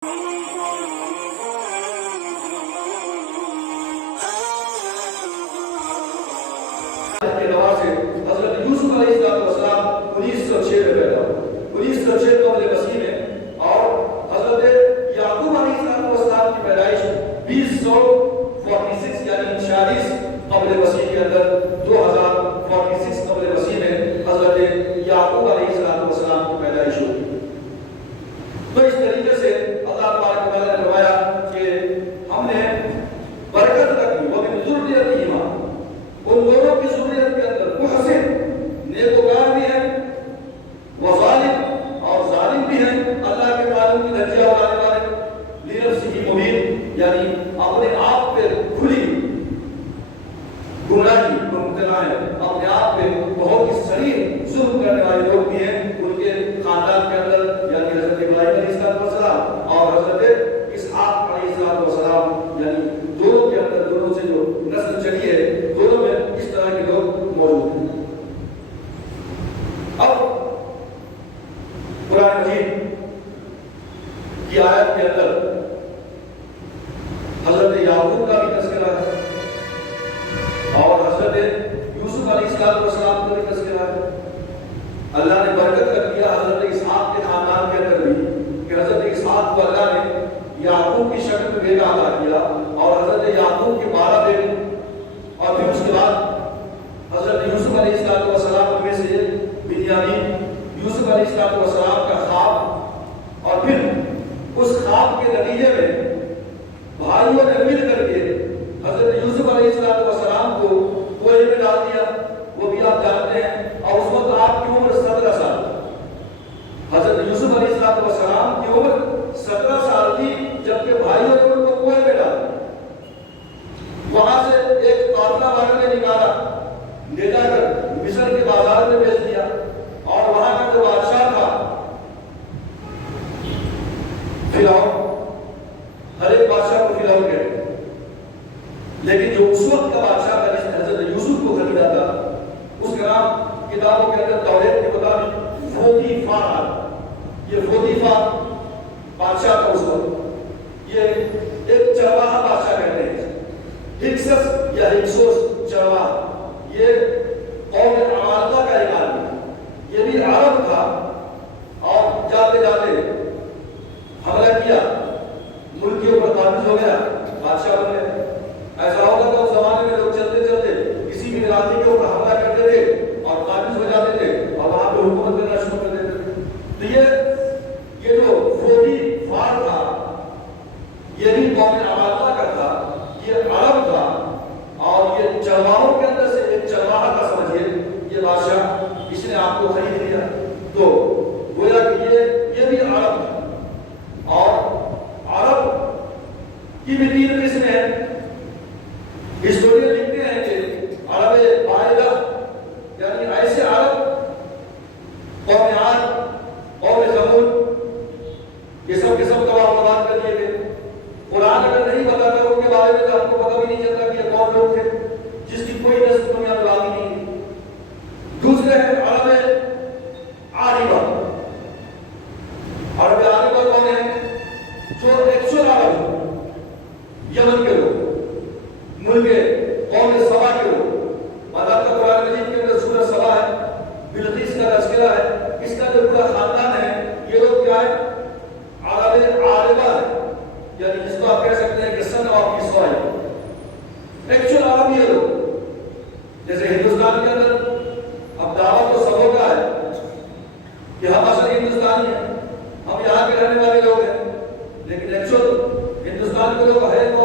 کے اعتبار سے حضرت یوسف علیہ السلام 1906 میں پیدا ہوئے، 1906 قبل مسیح میں، اور حضرت یعقوب علیہ السلام کی پیدائش 2046 یعنی 40 قبل مسیح کے اندر 2046 قبل مسیح میں حضرت یعقوب علیہ السلام کی پیدائش ہوئی۔ تو اس طریقے سے اللہ تبارک و تعالیٰ نے فرمایا کہ ہم نے برکت رکھی ومن ذریتہما، ان دونوں کی ذریت کے اندر محسن نیکوکار بھی ہیں وظالم اور ظالم بھی ہیں، اللہ کے قانون کی دھجیاں اڑانے والے، لنفسہ مبین یعنی اپنے آپ پہ کھلی گمراہی میں مبتلا ہے، اپنے آپ پہ بہت ہی صریح ظلم کرنے والے لوگ بھی ہیں ان کے خاندان کے اندر، یعنی حضرت ابراہیم علیہ السلام اور حضرت اسحاق علیہ السلام، یعنی دونوں کے اندر، دونوں سے جو نسل چلی ہے دونوں میں اس طرح کے لوگ موجود ہیں۔ اب قرآن مجید کی آیت کے اندر حضرت یعقوب کا بھی تذکرہ ہے اور حضرت یوسف علیہ السلام کا بھی تذکرہ ہے۔ اللہ نے برکت کر دیا حضرت اسحاق کے خاندان کے اندر بھی کہ حضرت اسحاق کو اللہ نے یعقوب کی شکل میں بیٹا عطا کیا، اور حضرت یعقوب کے 12 بیٹے، اور پھر اس کے بعد حضرت یوسف علیہ السلام میں سے بنیامین، یوسف علیہ السلام کا خواب، اور پھر اس خواب کے نتیجے میں بھائیوں نے مل کر کے حضرت یوسف علیہ السلام کو کنویں میں ڈال دیا، وہ بھی آپ جانتے ہیں، اور اس وقت آپ کی عمر 17 سال، حضرت یوسف علیہ السلام کی عمر 17 سال تھی جبکہ بھائیوں نے ان کو کنویں میں ڈال دیا۔ وہاں سے ایک قافلہ والوں نے نکالا، لے جا کر مصر کے بازار میں بیچ دیا، اور وہاں کا جو بادشاہ تھا فرعون، ہر ایک بادشاہ کو فرعون کہتے ہیں، لیکن جو اس وقت کا بادشاہ تھا جس نے حضرت یوسف کو خریدا تھا، اس کا نام کتابوں کے اندر توریت کے مطابق فوتیفار ہے۔ یہ فوتیفار بادشاہ تھا اس وقت، یہ ایک چرواہا بادشاہ کہتے ہیں، ہکسس یا ہکسوس چرواہا، یہ قوم عمالقہ کا ایک آدمی، یہ بھی عرب تھا، اور جاتے جاتے حملہ کیا، ملک کے اوپر قابض ہو گیا، بادشاہ بن گئے۔ ایسا ہوتا تھا اس زمانے میں لوگ چلتے چلتے کسی بھی علاقے کے اوپر حملہ کرتے تھے اور قابض ہو جاتے تھے اور وہاں پہ حکومت کرنا شروع کر دیتے تھے۔ تو یہ جو فوتیفار تھا یہ بھی قوم عمالقہ کا تھا، یہ عرب تھا، اور یہ چرواہوں کے اندر سے ایک چرواہا کا سمجھیے یہ بادشاہ، اس نے آپ کو خرید لیا، تو گویا کہ یہ بھی عرب تھا، اور عرب کی بھی 3 قسمیں ہیں۔ ہسٹورین لکھتے ہیں کہ عرب باہرہ یعنی ایسے عرب، قوم عاد، قوم ثمود، یہ سب کے سب تباہ و برباد کر دیے گئے۔ قرآن اگر نہیں بتاتا ان کے بارے میں تو ہم کو پتہ بھی نہیں چلتا کہ یہ کون لوگ تھے جس کی کوئی نسل دنیا میں باقی نہیں۔ دوسرے ہیں عرب عاربہ۔ عرب عاربہ کون ہیں؟ جو ایکچوئل عرب ہیں، یمن کے لوگ، ملک قوم سبا کے لوگ۔ باضابطہ قرآن مجید کے اندر سورہ سبا ہے، بلقیس کا تذکرہ ہے، اس کا جو پورا خاندان ہے یہ لوگ کیا ہے؟ عرب عاربہ ہے، یعنی جس کو آپ کہہ سکتے ہیں کہ سن آف اسرائیل، ایکچوئل عربی ہے لوگ۔ جیسے ہندوستان کے اندر اب دعوت تو سبوں کا ہے کہ ہم اصل ہندوستانی ہیں، ہم یہاں کے رہنے والے لوگ ہیں، لیکن ایکچوئل ہندوستان کے لوگ ہے تو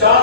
4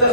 10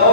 9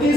30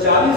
40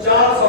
400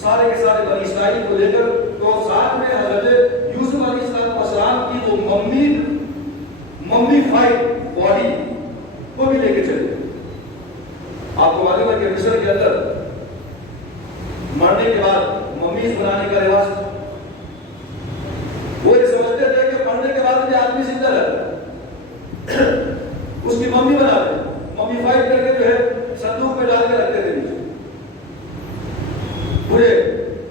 سارے کے سارے بنی اسرائیل کو لے کر، تو ساتھ میں حضرت یوسف علیہ السلام کی وہ ممی فائٹ باڈی کو بھی لے کے چلے۔ آپ کو معلوم ہے کہ مصر کے اندر مرنے کے بعد ممیز بنانے کا رواج تھا۔ وہ یہ سمجھتے تھے کہ مرنے کے بعد یہ آدمی زندہ رہتا، اس کی ممی بنا دے، ممی فائٹ کر کے جو ہے صندوق میں ڈال کے رکھتے تھے نیچے، پورے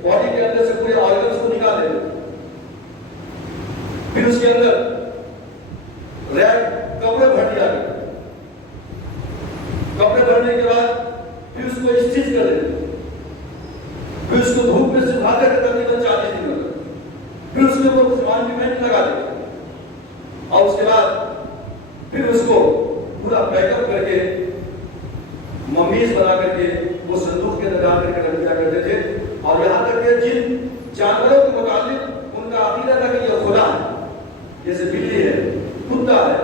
باڈی کے اندر سے پورے آرگنز کو نکال دیتے، پھر اس کے اندر ریڈ کپڑے بھر دیا گیا، کپڑے بھرنے کے بعد پھر اس کو اسٹچ کر دیتے، پھر اس کو دھوپ میں سکھاتے تھے تقریباً 40 دن تک، پھر اس میں وہ آئنٹمنٹ لگا دیتے، اور اس کے بعد پھر اس کو پورا پیک اپ کر کے ممیز بنا کر کے وہ صندوق کے اندر ڈال کر کے رکھ دیا کرتے تھے۔ اور یہاں تک کہ جن جانوروں کے متعلق ان کا عقیدہ تھا کہ یہ خدا ہے، جیسے بلی ہے، کتا ہے،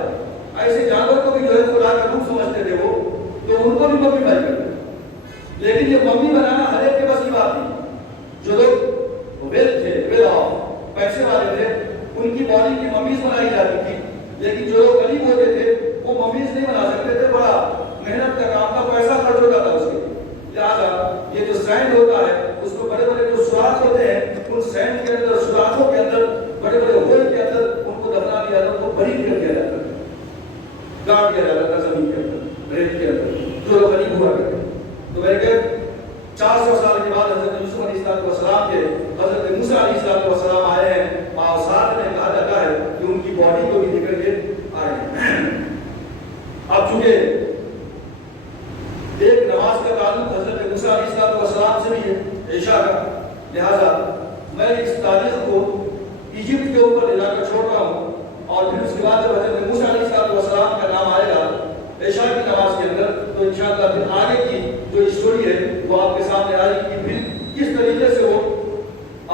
ایسے جانور کو بھی جو ہے خدا کا روپ سمجھتے تھے وہ، تو ان کو بھی ممی بھائی کرتے۔ لیکن یہ ممی بنانا ہر ایک کے بس کی بات نہیں۔ جو لوگ ویل تھے، ویل آف، پیسے والے تھے، ان کی باڈی کی ممیز بنائی جاتی تھی، لیکن جو لوگ غریب ہوتے تھے وہ ممیز نہیں بنا سکتے تھے، بڑا محنت کا کام تھا، پیسہ خرچ ہوتا تھا اس کے، لہٰذا یہ جو سینڈ ہوتا ہے اس کو بڑے بڑے جو سوراخ ہوتے ہیں ان سینڈ کے اندر، سوراخوں کے اندر، بڑے بڑے ہول کے اندر ان کو دفنا دیا جاتا، ان کو بریڈ کر دیا جاتا تھا، گاڑ دیا جاتا تھا زمین کے اندر، ریت کے اندر، جو لوگ غریب ہوا کرتے۔ تو میں کہ 400 سال کے بعد حضرت یوسف علیہ السلام کے حضرت موسیٰ علیہ السلام آئے ہیں، اور ساتھ میں کہا جاتا ہے کہ ان کی باڈی کو بھی لے کر کے آئے ہیں۔ اب چونکہ ایک نماز کا تعلق حضرت موسیٰ علیہ السلام سے بھی ہے، عشاء کا، لہٰذا میں اس تاریخ کو ایجپٹ کے اوپر لے جا کر چھوڑ رہا ہوں، اور پھر اس کے بعد جب حضرت موسیٰ علیہ السلام کا نام آئے گا عشاء کی نماز کے اندر، تو انشاءاللہ پھر آگے کی جو اسٹوری ہے وہ آپ کے سامنے آئے گی کہ پھر کس طریقے سے وہ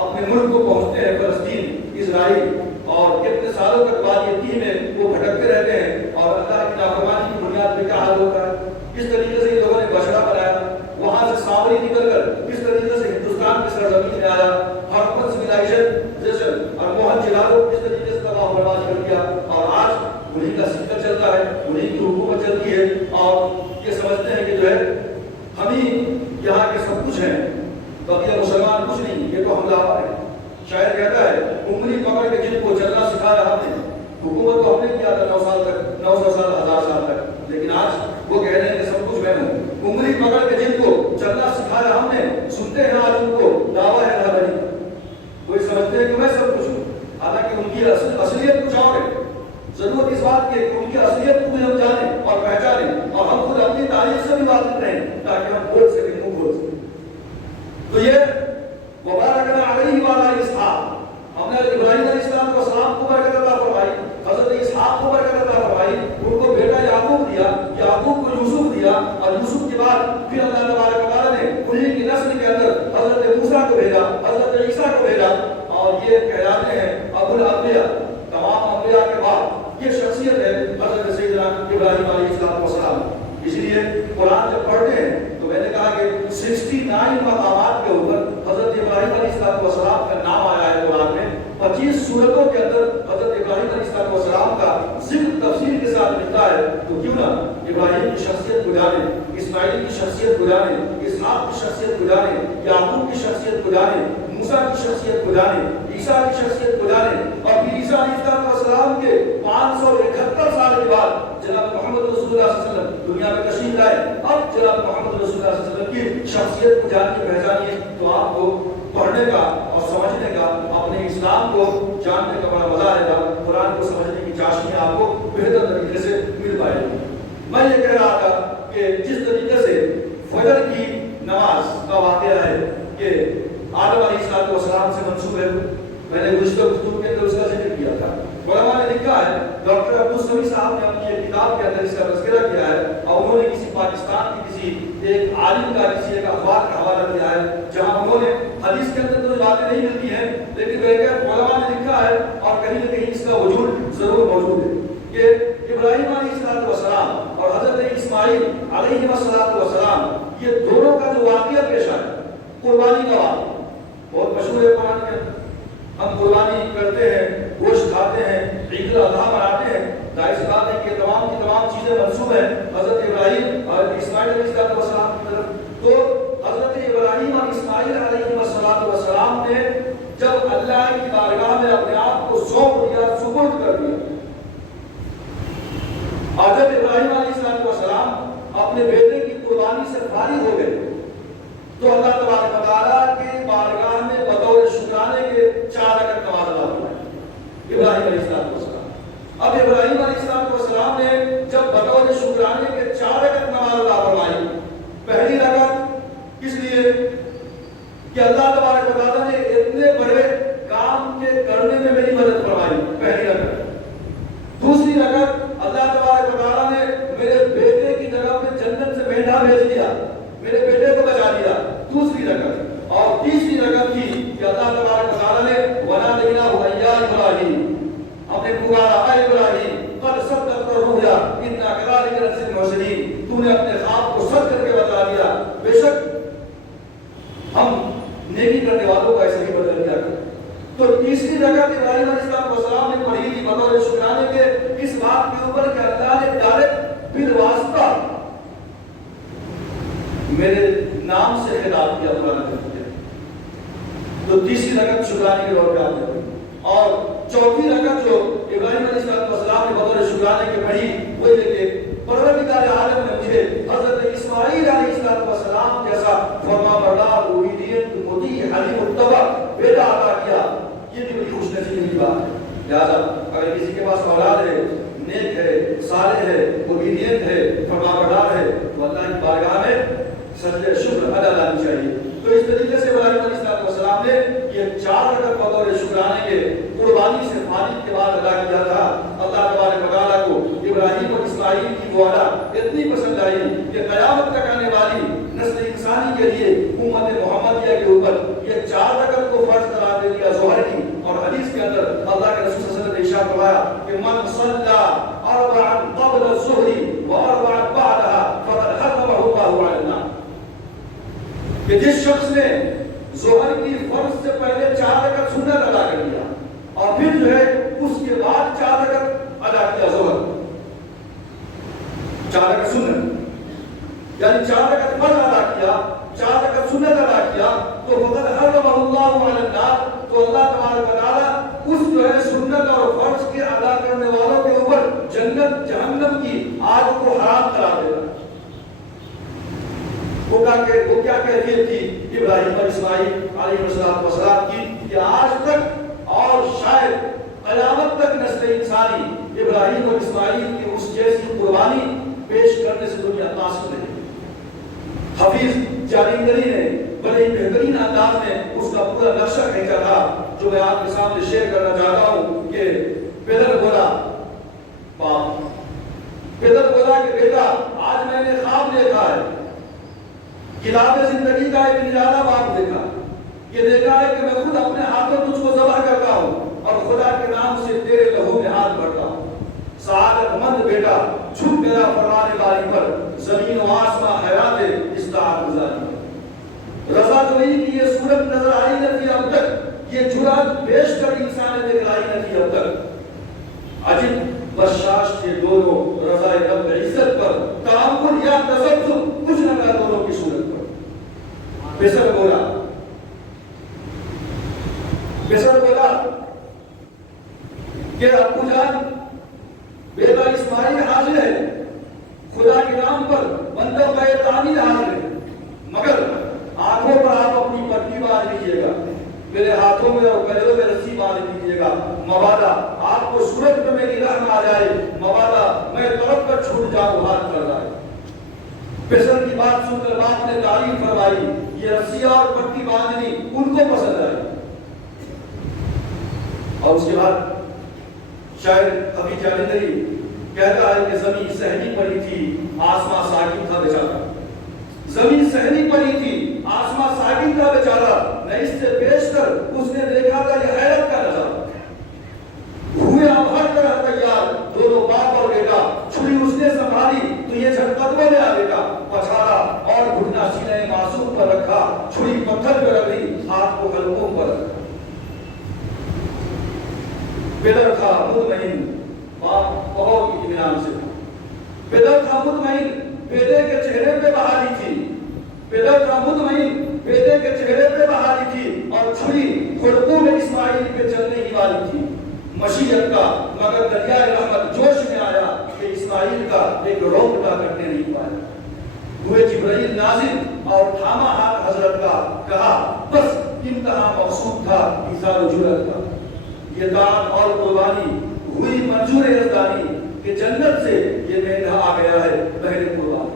اپنے ملک کو پہنچتے ہیں، فلسطین، اسرائیل، اور کتنے سالوں تک وادی میں وہ بھٹکتے رہتے ہیں، اور اللہ کی نافرمانی کی بنیاد پہ کیا حال ہوتا ہے، کس طریقے سے ان لوگوں نے بچڑا بنایا، وہاں سے سامری نکل کر کس طریقے سے ہندوستان کی سرزمین میں آیا، ہڑپن سویلائزیشن جیسے اور موہن جدالو کس طریقے سے تباہ و برباد کر دیا، اور آج انہیں کا سکہ چلتا ہے، انہیں کی حکومت چلتی ہے، اور یہ سمجھتے ہیں کہ جو ہے ہم ہی یہاں کے سب کچھ ہیں، بقیہ مسلمان کچھ نہیں، یہ تو حملہ آور ہے۔ شاعر کہتا ہے انگلی پکڑ کے جن کو چلنا سکھایا ہم نے، حکومت تو ہم نے کیا تھا 9 سال تک، 900 سال، 1000 سال تک، لیکن آج وہ کہہ رہے ہیں کہ سب کچھ میں ہوں۔ انگلی پکڑ کے جن کو چلنا سکھایا ہم نے، سنتے ہیں آج ان کو دعویٰ ہے رہبری، کوئی سمجھتے ہیں کہ میں سب کچھ ہوں، حالانکہ ان کی اصلیت کچھ اور ہے۔ ضرورت اس بات کی ہے کہ ان کی اصلیت کو بھی ہم جانیں اور پہچانیں، اور ہم خود اپنی تاریخ سے بھی واقف رہیں تاکہ ہم بول سکیں، منہ کھول سکیں۔ تو یہ وبارکنا علیہ وعلی اسحاق، ہم نے ابراہیم علیہ السلام کو برکت عطا فرمائی، حضرت اسحاق کو برکت عطا فرمائی، ان کو بیٹا یعقوب دیا، یعقوب کو یوسف دیا، اور یوسف کے بعد پھر اللہ تبارک و تعالیٰ نے انہیں کی نسل کے اندر حضرت موسیٰ کو بھیجا، حضرت عیسیٰ کو بھیجا، اور یہ کہلاتے ہیں ابو الانبیاء، تمام انبیاء کے بعد یہ شخصیت ہے حضرت سیدنا ابراہیم علیہ السلام۔ اس لیے قرآن جب پڑھتے ہیں تو میں نے کہا کہ 69 مقامات کے اوپر حضرت ابراہیم علیہ السلام کا نام آیا ہے قرآن میں، 25 سورتوں کے اندر حضرت ابراہیم علیہ السلام کا ذکر تفصیل کے ساتھ ملتا ہے، تو کیوں نہ ابراہیم کی شخصیت کو جانیں، اسماعیل کی شخصیت کو جانیں، اسحاق کی شخصیت کو جانیں، یعقوب کی شخصیت کو جانیں، موسیٰ کی شخصیت کو جانیں، عیسیٰ کی شخصیت کو جانیں، اور پھر عیسیٰ علیہ السلام کے 571 سال کے بعد جناب محمد رسول اللہ صلی اللہ علیہ وسلم دنیا میں تشریف لائے۔ اب جناب محمد رسول اللہ صلی اللہ علیہ وسلم کی شخصیت کو جان کے پہچانیے، تو آپ کو پڑھنے کا اور سمجھنے کا، اپنے اسلام کو جاننے کا بڑا مزہ آئے گا، قرآن کو سمجھنے کی چاشنی آپ کو بہتر طریقے سے مل پائے گی۔ میں یہ کہہ رہا تھا کہ جس طریقے سے فجر کی نماز کا واقعہ ہے کہ آدم علیہ السلام سے منسوب ہے، میں نے گزشتہ گفتگو کے اندر اس کا ذکر کیا تھا۔ علماء نے لکھا ہے، ڈاکٹر عبدالسمی صاحب نے اپنی ایک کتاب کے اندر اس کا تذکرہ کیا ہے، اور انہوں نے کسی پاکستان کی کسی ایک عالم کا، کسی ایک اخبار کا حوالہ دیا ہے، جہاں انہوں نے حدیث کے اندر تو باتیں نہیں ملتی ہیں، لیکن علماء نے لکھا ہے اور کہیں نہ کہیں اس کا وجود ضرور موجود ہے کہ ابراہیم علیہ السلام اور حضرت اسماعیل علیہ السلام، یہ دونوں کا جو واقعہ پیش آیا، قربانی کا واقعہ، بہت مشہور ہے قرآن کے اندر. ہم قربانی کرتے ہیں، گوشت کھاتے ہیں، عید الاضحیٰ مناتے ہیں. ظاہر سی بات ہے کہ تمام کی تمام چیزیں منسوب ہیں حضرت ابراہیم اور اسماعیل علیہ السلام کی طرف. تو حضرت ابراہیم اور اسماعیل علیہ السلام نے جب اللہ کی بارگاہ میں اپنے آپ کو سونپ دیا، سپرد کر دیا، حضرت ابراہیم علیہ السلام اپنے بیٹے کی قربانی سے فارغ ہو گئے، تو اللہ تبارک و تعالیٰ کی بارگاہ میں بطور شکرانے کے 4 رکعت نماز ادا فرمائی ابراہیم علیہ السلام. اب ابراہیم علیہ السلام نے جب بطور شکرانے کے 4 رکعت نماز ادا فرمائی، پہلی رکعت اس لیے کہ اللہ تبارک و تعالیٰ نے اتنے بڑے کام کے کرنے میں میری مدد فرمائی، پہلی رکعت. دوسری رکعت اللہ تبارک و تعالیٰ نے میرے بیٹے کی جگہ پہ جنت سے مینڈا بھیج دیا، میرے بیٹے کو بچا دیا، دوسری رکعت. اور تیسری رکعت تھی کہ اللہ تبارک و تعالیٰ نے وَنَادَيْنَاهُ يَا إِبْرَاهِيمُ، ہم نے پکارا اے ابراہیم، قَدْ صَدَّقْتَ الرُّؤْيَا إِنَّا كَذَلِكَ نَجْزِي الْمُحْسِنِينَ، تو نے اپنے خواب کو سچ کر کے بتا دیا، بے شک ہم نیکی کرنے والوں کا ایسے ہی بدل دیا کریں. تو تیسری رکعت ابراہیم علیہ السلام نے پڑھی تھی بطور شکرانے کے اس بات کے اوپر کہ اللہ نے ڈائریکٹ بالواسطہ میرے نام سے خطاب کیا قرآن کریم. تو تیسری رکعت شکرانے کے طور پہ آپ نے پڑھی. اور چوتھی رکعت جو ابراہیم علیہ السلام نے بطور شکرانے کے پڑھی وہ یہ کہ پروردگار عالم نے مجھے حضرت اسماعیل علیہ السلام جیسا فرما بردار، مطیع، حلیم الطبع بیٹا عطا کیا. یہ بھی بڑی خوش نصیبی کی بات ہے. لہٰذا اگر کسی کے پاس اولاد ہے، نیک ہے، صالح ہے، مطیع ہے، فرما بردار ہے، تو اللہ کی بارگاہ میں سجدہ شکر ادا کرنی چاہیے. تو اس طریقے سے ابراہیم علیہ السلام نے یہ 4 رکعت بطور شکرانے کے قربانی سے فارغ کے بعد ادا کیا تھا. اللہ تبارک و تعالیٰ کو ابراہیم اور اسماعیل کی وہ ادا اتنی پسند آئی کہ قیامت تک آنے والی نسل انسانی کے لیے امت محمدیہ کے اوپر یہ 4 رکعت کو فرض قرار دے دیا ظہر کی. اور حدیث کے اندر اللہ کے رسول صلی اللہ علیہ وسلم نے ارشاد فرمایا کہ من صلى 4 قبل الظهر و4 بعدها فقد حرمه الله على النار، کہ جس شخص نے ظہر کی فرض سے پہلے 4 رکعت سنت ادا کر دیا اور پھر جو ہے اس کے بعد 4 رکعت ادا کیا ظہر، 4 رکعت سنت یعنی 4 رکعت فرض ادا کیا، 4 رکعت سنت ادا کیا، تو فقد حرمه الله على النار، تو اللہ تبارک و تعالیٰ اس جو ہے سنت اور فرض کے ادا کرنے والوں کے اوپر جنت جہنم کی آگ کو حرام قرار دے گا. وہ کیا کیفیت تھی ابراہیم اور اسماعیل علیہ السلام کی کہ آج تک اور شاید قیامت تک نسل انسانی ابراہیم اور اسماعیل کی اس جیسی قربانی پیش کرنے سے دنیا تاثر نہیں. حفیظ جالندری نے بڑے ہی بہترین انداز میں اس کا پورا نقشہ کھینچا تھا جو میں آپ کے سامنے شیئر کرنا چاہتا ہوں کہ پیدر بولا باپ، پیدر بولا کہ بیٹا آج میں نے خواب دیکھا ہے، کتاب زندگی کا ایک نجارہ باپ دیکھا، یہ دیکھا ہے کہ میں خود اپنے ہاتھوں تجھ کو ذبح کرتا ہوں اور خدا کے نام سے تیرے لہو میں ہاتھ بڑھتا ہوں. سعادت مند بیٹا جھک میرا فرمان باری پر، زمین و آسمان حیران استعار گزاری. رضا تو نہیں کہ یہ صورت نظر آئی نہ تھی اب تک، یہ جرات بیش کر انسان نے دکھلائی نہ تھی اب تک. عجیب بشاش تھے دونوں رضا رب عزت پر، تعامل یا تذبذب کچھ نہ کر دونوں کی صورت پر. بسر بولا کہ ابو جان بیٹا اسماعیل حاضر ہے، خدا کے نام پر بندہ تعمیر حاضر ہے، مگر آنکھوں پر آپ اپنی پٹی باندھ لیجیے گا، میرے ہاتھوں میں اور گلوں میں رسی باندھ لیجیے گا، مبادا آپ کو صورت میں میری رحم آ جائے، مبادا میں طرف پر چھوٹ جاؤں ہاتھ کر رہا ہے. پیسر کی بات سن کر باپ نے تعریف فرمائی، یہ رسیاں اور پٹی باندھنی ان کو پسند آئی. اور اس کے بعد شاید ابھی جالندری کہتا ہے کہ زمین سہنی پڑی تھی، آسمان ساکن تھا بیچارہ. زمین سہنی پڑی تھی، آسمان ساکن تھا بیچارہ. نہ اس سے بیشتر اس نے دیکھا تھا یہ حیرت کا نظارہ. ہوئے اب ہر طرح تیار دونوں باپ اور بیٹا، چھری اس نے سنبھالی تو یہ جھٹکا میں آ بیٹا پچھاڑا اور گھٹنا سینے معصوم پر رکھا، چھری پتھر پہ رکھ دی، ہاتھ کو قلموں مطمئن، بہت اطمینان سے تھا۔ پیدل تھا مطمئن، بیٹے کے چہرے پہ بہاری تھی، پیدل تھا مطمئن، بیٹے کے چہرے پہ بہاری تھی، اور چھری خڑکوں میں اسماعیل پہ چلنے ہی والی تھی مشیت کا، مگر دریائے رحمت جوش میں آیا کہ اسماعیل کا ایک روکٹا کرنے نہیں پایا۔ ہوئے جبرائیل نازل اور تھاما ہاتھ حضرت کا، کہا بس انتہا مقصود تھا ایثار و جرأت کا۔ یہ دان اور قربانی ہوئی منظور یزدانی کہ جنت سے یہ مینڈھا آ گیا ہے بہر قربان۔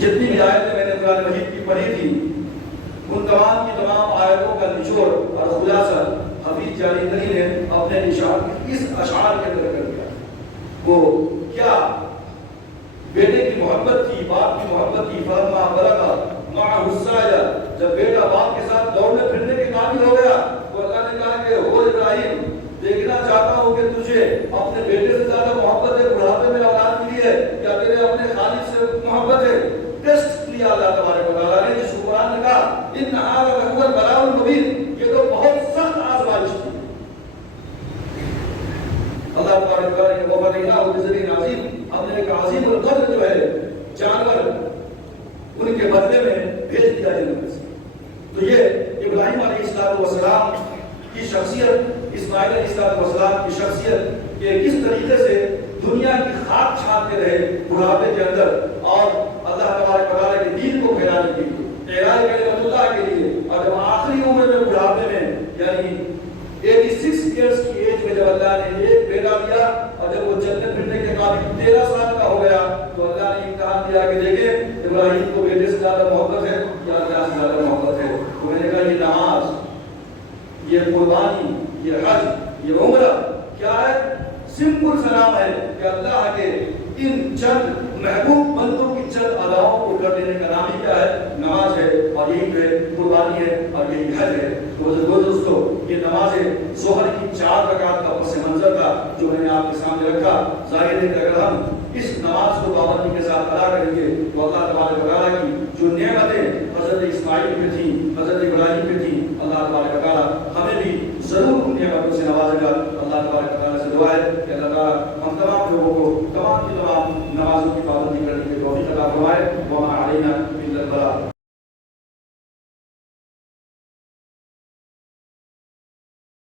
جتنی بھی آیتیں میں نے قرآن مجید کی پڑھی تھی، ان تمام کی تمام آیتوں کا نچوڑ اور خلاصہ حفیظ جانی دری نے اپنے اس اشعار کے اندر کر دیا۔ وہ کیا بیٹے کی محبت تھی، باپ کی محبت تھی۔ فلما بلغ معه السعي، جب بیٹا باپ کے ساتھ دوڑنے پھرنے کے قابل ہو گیا تو اللہ نے کہا کہ ہو ابراہیم، دیکھنا چاہتا ہوں کہ تجھے اپنے بیٹے سے زیادہ محبت ہے بڑھاپے میں اولاد کے لیے یا تیرے اپنے خالد سے محبت ہے؟ ٹیسٹ لیا اللہ تبارک و تعالیٰ نے، جس کو قرآن نے کہا ان هذا لهو البلاء المبین، یہ تو بہت سخت آزمائش تھی۔ اللہ تبارک و تعالیٰ نے وَفَدَيْنَاهُ بِذِبْحٍ عَظِيمٍ، ہم نے ایک عظیم القدر جو ہے جانور ان کے بدلے میں بھیج دیا جنت سے۔ تو یہ ابراہیم علیہ السلام کی شخصیت، اسماعیل علیہ السلام کی شخصیت کہ کس طریقے سے دنیا کی خاک چھانتے رہے بڑھاپے کے اندر، اور اللہ تبارک و تعالیٰ کے دین کو پھیلانے کے لیے، اعلاء کلمت اللہ کے لیے، اور جب آخری عمر میں بڑھاپے میں یعنی 86 ایئرس کی ایج میں جب اللہ نے ایک بیٹا دیا، اور جب وہ چلنے پھرنے کے قابل 13 سال کا ہو گیا تو اللہ نے امتحان دیا کہ دیکھیں ابراہیم کو بیٹے سے زیادہ محبت ہے یا اللہ سے زیادہ محبت ہے؟ تو میں نے کہا یہ نماز، یہ قربانی، یہ حج، یہ عمرہ کیا ہے؟ سمپل سلام ہے کہ اللہ کے ان چند محبوب بندوں کی چند اداؤں کو کر دینے کا نام ہی کیا ہے؟ نماز ہے، اور یہی ہے قربانی ہے، اور یہی حج ہے۔ تو دوستو یہ نماز ظہر کی 4 رکعت کا پس منظر تھا جو میں نے آپ کے سامنے رکھا۔ ظاہر ہے کہ اگر ہم اس نماز کو پابندی کے ساتھ ادا کریں گے تو اللہ تبارک و تعالیٰ کی جو نعمتیں حضرت اسماعیل پہ تھیں، حضرت ابراہیم پہ تھیں، اللہ تبارک و تعالیٰ ہمیں بھی ضرور ان نعمتوں سے نوازے گا۔ اللہ تبارک و تعالیٰ سے دعا ہے کہ اللہ تعالیٰ ہم تمام لوگوں کو تمام کی تمام نمازوں کی پابندی کرنے کی توفیق عطا فرمائے۔ وما علینا الا البلاغ۔